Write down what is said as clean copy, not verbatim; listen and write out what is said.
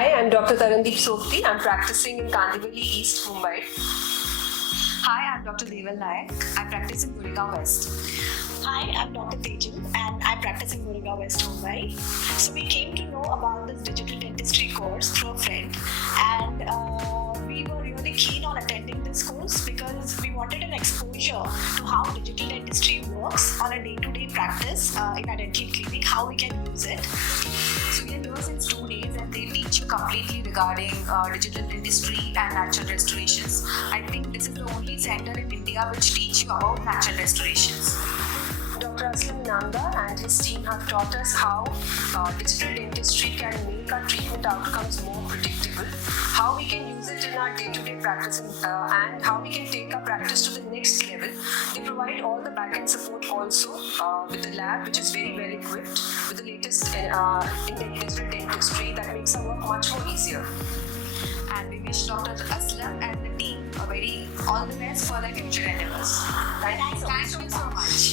Hi, I'm Dr. Tarandeep K Sobti. I'm practicing in Kandivali East, Mumbai. Hi, I'm Dr. Deval Naik. I practice in Gurgaon West. Hi, I'm Dr. Tejal and I practice in Gurgaon West, Mumbai. So we came to know about this digital dentistry course through a friend, and we were really keen on attending this course because we wanted an exposure to how digital dentistry works on a day-to-day practice in a dental clinic, how we can use it. So we are here since 2 days and they teach you completely regarding digital dentistry and natural restorations. I think this is the only center in India which teach you about natural restorations. Dr. Aslam Inamdar and his team have taught us how digital dentistry can make our treatment outcomes more predictable, how we can use it in our day-to-day practice, and how we can take our practice to the next level. They provide all the back-end support also with the lab, which is very well equipped with the latest in digital dentistry that makes our work much more easier. And we wish Dr. Aslam and the team all the best for their future endeavors. Thank you so much.